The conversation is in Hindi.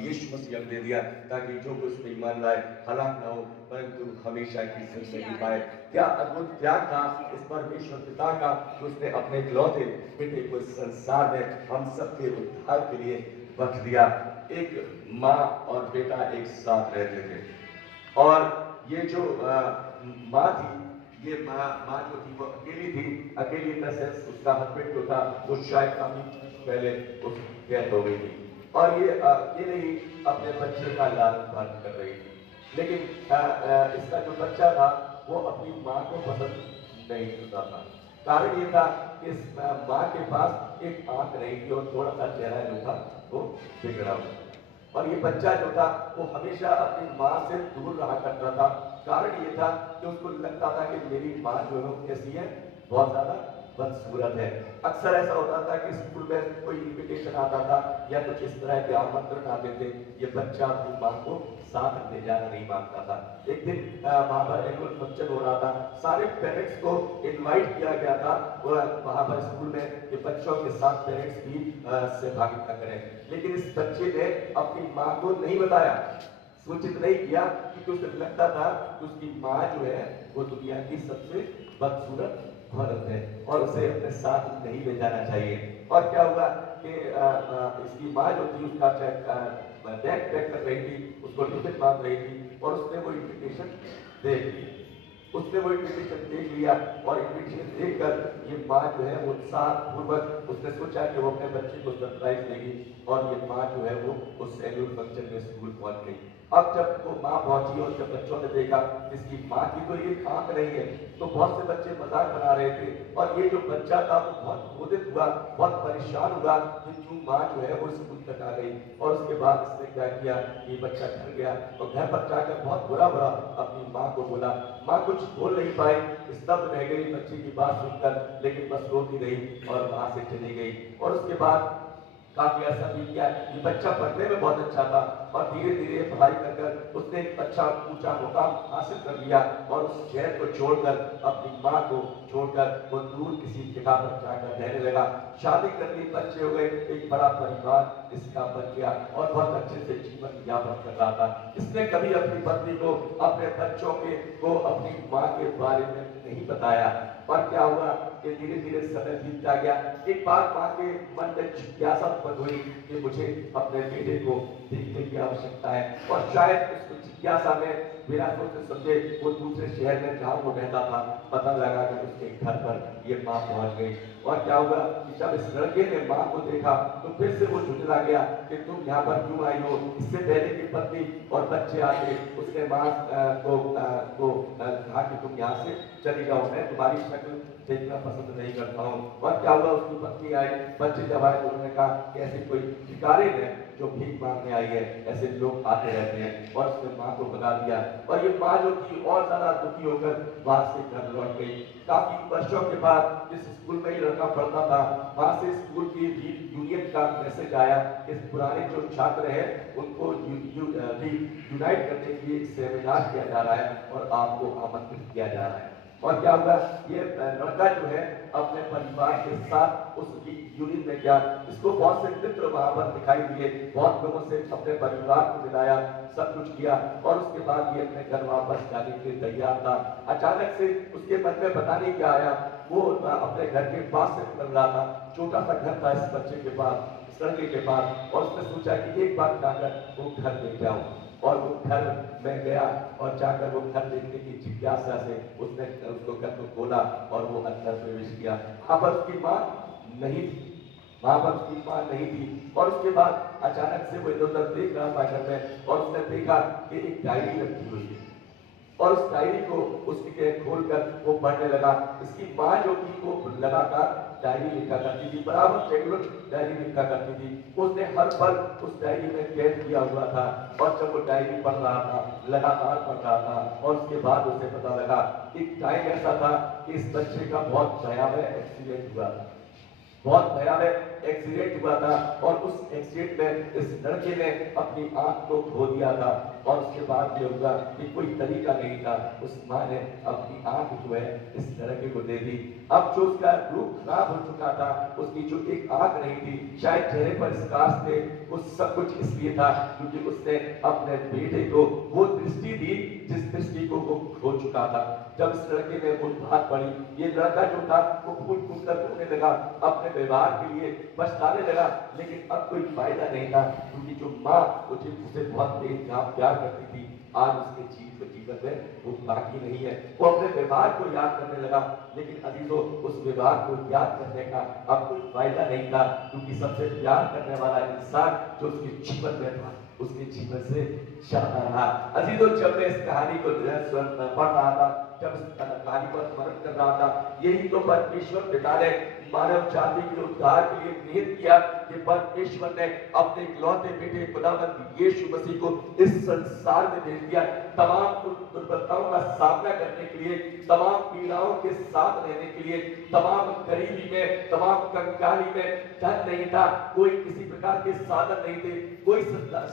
यीशु मसीह ने दे दिया ताकि जो कोई उसमें ईमान लाए हलाक ना हो परंतु हमेशा की जिंदगी पाए। क्या अद्भुत त्याग था उस परमेश्वर पिता का कि उसने अपने इकलौते बेटे को इस संसार में हम सबके उद्धार के लिए बख्श दिया। एक माँ और बेटा एक साथ रहते थे और ये जो माँ थी, ये माँ जो थी वो अकेली थी। अकेली इन द सेंस उसका हस्बैंड जो था वो शायद काफी पहले उसकी डेथ हो गई थी और ये अकेले ही अपने बच्चे का लालन पालन कर रही थी। लेकिन इसका जो बच्चा था वो अपनी माँ को पसंद नहीं करता था। कारण ये था कि इस माँ के पास एक आंख नहीं थी और थोड़ा सा चेहरा जो था वो बिगड़ा हुआ था और ये बच्चा जो था वो हमेशा अपनी माँ से दूर रहा करता था। कारण ये था कि उसको लगता था कि मेरी माँ जो है वो कैसी है, बहुत ज्यादा बदसूरत है। अक्सर ऐसा होता था कि स्कूल में कोई इन्विटेशन आता था या कुछ इस तरह के आमंत्रण आते थे, ये बच्चा अपनी माँ को साथ ले जाना नहीं मांगता था। एक दिन वहां पर एनुअल फंक्शन हो रहा था, सारे पेरेंट्स को इनवाइट किया गया था वहां पर स्कूल में कि बच्चों के साथ पेरेंट्स भी सहभागिता करें। लेकिन इस बच्चे ने अपनी माँ को नहीं बताया, सूचित नहीं किया क्योंकि उसे लगता था कि उसकी माँ जो है वो दुनिया की सबसे बदसूरत औरत है और उसे अपने साथ नहीं ले जाना चाहिए। और क्या हुआ कि इसकी माँ जो थी उसका बैग पैक कर रही थी, उसको टिफिन बांध रही थी और उसने वो इन्विटेशन देख ली। उसने वो इन्विटेशन देख लिया और इन्विटेशन देखकर ये माँ जो है वो उत्साह पूर्वक उसने सोचा कि वो अपने बच्चे को सरप्राइज देगी और ये माँ जो है वो उस एनुअल फंक्शन में स्कूल पहुंच गई। अब जब वो माँ पहुंची और जब बच्चों ने देखा इसकी माँ की तो ये आंख नहीं है, तो बहुत से बच्चे मजाक बना रहे थे और ये जो बच्चा था वो बहुत क्रोधित हुआ, बहुत परेशान हुआ कि क्यों माँ जो है वो स्कूल तक आ गई। और उसके बाद इसने क्या किया, ये बच्चा घर गया और घर पर जाकर बहुत बुरा बुरा अपनी माँ को बोला। माँ कुछ बोल नहीं पाई, स्तब्ध रह गई बच्चे की बात सुनकर, लेकिन बस रोती रही और वहां से चली गई। और उसके बाद काफी ऐसा भी किया, ये बच्चा पढ़ने में बहुत अच्छा था और धीरे धीरे पढ़ाई कर कर उसने एक अच्छा ऊंचा मुकाम हासिल कर लिया और उस शहर को छोड़कर अपनी माँ को छोड़कर वो दूर किसी जगह पर जाकर रहने लगा। शादी कर ली, बच्चे हो गए, एक बड़ा परिवार इसका बन गया और बहुत अच्छे से जीवन यापन कर रहा था। इसने कभी अपनी पत्नी को, अपने बच्चों को अपनी माँ के बारे में नहीं बताया। और क्या हुआ कि धीरे धीरे समय बीतता गया। एक बार माँ के मन में जिज्ञासा उत्पन्न हुई कि मुझे अपने बेटे को देखने की आवश्यकता है और शायद उस जिज्ञासा में बिना सोचे समझे वो दूसरे शहर में जहाँ वो रहता था पता लगा कि उसके घर पर ये माँ पहुंच गई। और क्या हुआ कि जब इस लड़के ने माँ को देखा तो फिर से वो झुठला गया कि तुम यहाँ पर क्यों आई हो। इससे पहले की पत्नी और बच्चे आते उसने माँ को कहा कि तुम यहाँ से चली जाओ, मैं तुम्हारी शक्ल देखना पसंद नहीं करता हूँ। और क्या हुआ, उसकी पत्नी आई, बच्चे जब आए तो उन्होंने कहा कि ऐसे कोई भिखारी है जो भीख मांगने आई है, ऐसे लोग आते रहते हैं। और उसने माँ को बता दिया और ये माँ जो थी और ज्यादा दुखी होकर वहां से घर लौट गई। काफी वर्षों के बाद जिस स्कूल में ये लड़का पढ़ता था वहां से स्कूल की यूनियन का मैसेज आया कि पुराने जो छात्र हैं उनको यूनाइट करने के लिए एक सेमिनार किया जा रहा है और आपको आमंत्रित किया जा रहा है। और क्या होगा, ये लड़का जो है अपने परिवार के साथ उस यूनियन में गया। इसको बहुत से मित्र वहां पर दिखाई दिए, बहुत लोगों से अपने परिवार को मिलाया, सब कुछ किया और उसके बाद ये अपने घर वापस जाने के लिए तैयार था। अचानक से उसके मन में पता नहीं क्या आया, वो अपने घर के पास से निकल रहा था। छोटा सा घर था इस बच्चे के पास, इस लड़के के पास, और उसने सोचा कि एक बार जाकर वो घर देख जाऊं। और वो घर में गया और जाकर वो घर देखने की जिज्ञासा से उसने उसको घर को खोला और वो अंदर प्रवेश किया। वहां पर उसकी माँ नहीं थी, वहां पर उसकी माँ नहीं थी। और उसके बाद अचानक से वो इधर उधर देख रहा था घर में और उसने देखा कि एक डायरी रखी हुई है और उस डायरी को उसके खोलकर वो पढ़ने लगा। इसकी माँ जो थी वो लगातार डायरी लिखा करती थी, बराबर रेगुलर डायरी लिखा करती थी। उसने हर पल उस डायरी में कैद किया हुआ था और जब वो डायरी पढ़ रहा था, लगातार पढ़ रहा था और उसके बाद उसे पता लगा एक टाइम ऐसा था कि इस बच्चे का बहुत भयावह एक्सीडेंट हुआ, बहुत भयावह एक्सीडेंट हुआ था और उस एक्सीडेंट में इस लड़के ने अपनी आंख को खो दिया था और उसके बाद ये हुआ कि कोई तरीका नहीं था, उस माँ ने अपनी आंख जो है इस लड़के को दे दी। अब जो उसका रूप खराब हो चुका था, उसकी जो एक आंख नहीं थी, शायद चेहरे पर स्कार्स थे, उस सब कुछ इसलिए था क्योंकि उसने अपने बेटे को वो दृष्टि दी जिस दृष्टि को वो खो चुका था। जब इस लड़के ने वो बात पड़ी, ये लड़का जो था वो फूट फूट कर रोने लगा, अपने व्यवहार के लिए पछताने लगा, लेकिन अब कोई फायदा नहीं था क्योंकि जो माँ उसे बहुत प्यार करती थी, आज उसके जीवन में वो बाकी नहीं है। वो अपने व्यवहार को याद करने लगा, लेकिन अजीजों उस व्यवहार को याद करने का अब कोई फायदा नहीं था क्योंकि सबसे प्यार करने वाला इंसान जो उसके जीवन में था, उसके जीवन से चला रहा। अजीजों जब मैं इस कहानी को पढ़ रहा था, जब इस कहानी पर स्मरण कर रहा था, यही तो परमेश्वर पिता ने मानव जाति के उद्धार के लिए निहित किया कि परमेश्वर ने अपने इकलौते बेटे खुदावंद यीशु मसीह को इस संसार में भेज दिया तमाम दुर्बलताओं का सामना करने के लिए, तमाम पीड़ाओं के साथ रहने के लिए, तमाम गरीबी में, तमाम कंगाली में। धन नहीं था, कोई किसी प्रकार के साधन नहीं थे, कोई